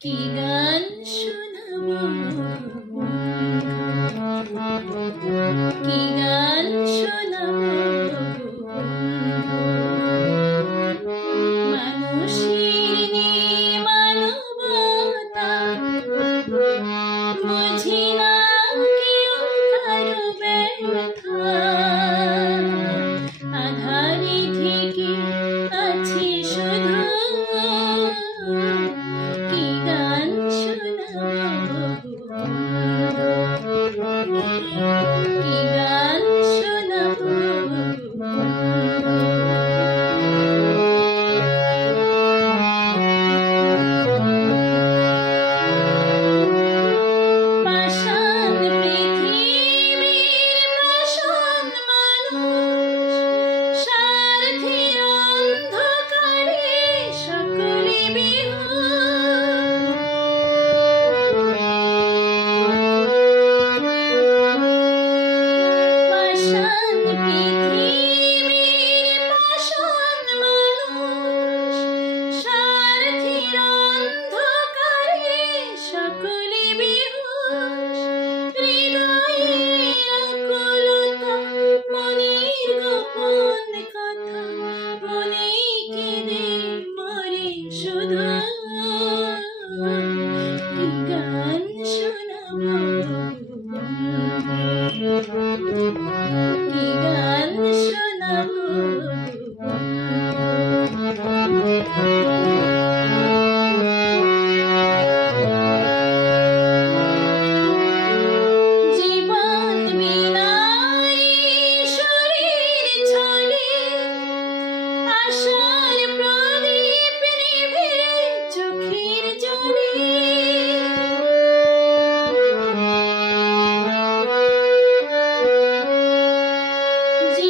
কি গান শোনাবো কি গান শোনাবো মানবতা বুঝি মশান পৃথিবীর মশান মানুষ স্বার্থীর অন্ধকারে সকলে বিহুষ হৃদয়ের আকুলতা, মনের গোপন কথা, মনে কেঁদে মরে শুধু। Good.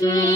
Mm-hmm.